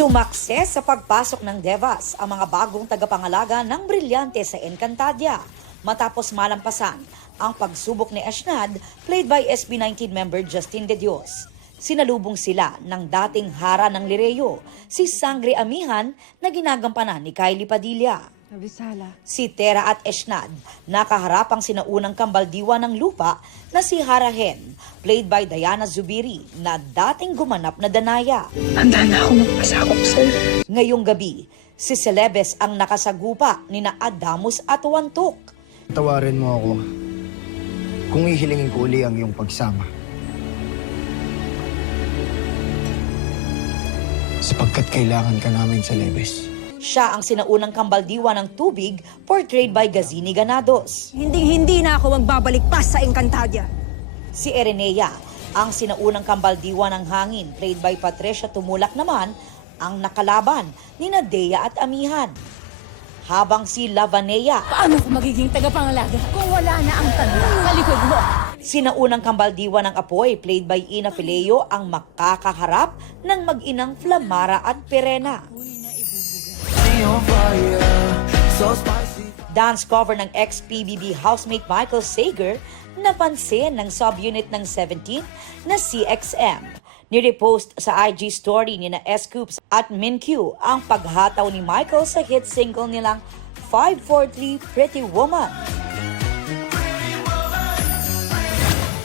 Sumakses sa pagpasok ng Devas ang mga bagong tagapangalaga ng Brilyante sa Encantadia matapos malampasan ang pagsubok ni Ashnad, played by SB19 member Justin De Dios. Sinalubong sila ng dating hara ng Lireo, si Sangre Amihan na ginagampanan ni Kylie Padilla. Nabisala. Si Tera at Eshnad, nakaharap ang sinaunang kambaldiwa ng lupa na si Harahen, played by Diana Zubiri, na dating gumanap na Danaya. Handa na ako magpasakop, sir. Ngayong gabi, si Celebes ang nakasagupa ni na Adamus at Wantok. Tawarin mo ako kung ihilingin ko uli ang iyong pagsama. Sapagkat kailangan ka namin sa Celebes. Siya ang sinaunang kambaldiwa ng tubig, portrayed by Gazini Ganados. Hindi na ako magbabalik pa sa Encantadia. Si Erenea, ang sinaunang kambaldiwa ng hangin, played by Patricia Tumulak naman, ang nakalaban ni Nadea at Amihan. Habang si Lavanea, Paano ko magiging tagapangalaga kung wala na ang tanda sa likod mo? sinaunang kambaldiwa ng apoy, played by Ina Fileo, ang makakaharap ng mag-inang Flamara at Perena. Dance cover ng ex-PBB housemate Michael Sager, napansin ng subunit ng 17 na CXM. Nirepost sa IG story ni na S-Coops at Min-Q ang paghataw ni Michael sa hit single nilang 543 Pretty Woman.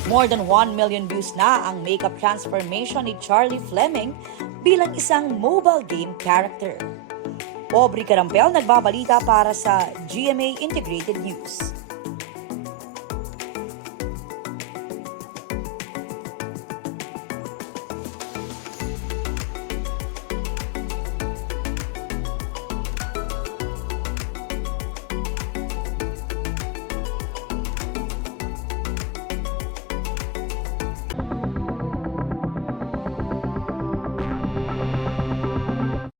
More than 1 million views na ang makeup transformation ni Charlie Fleming bilang isang mobile game character. Aubrey Carampel nagbabalita para sa GMA Integrated News.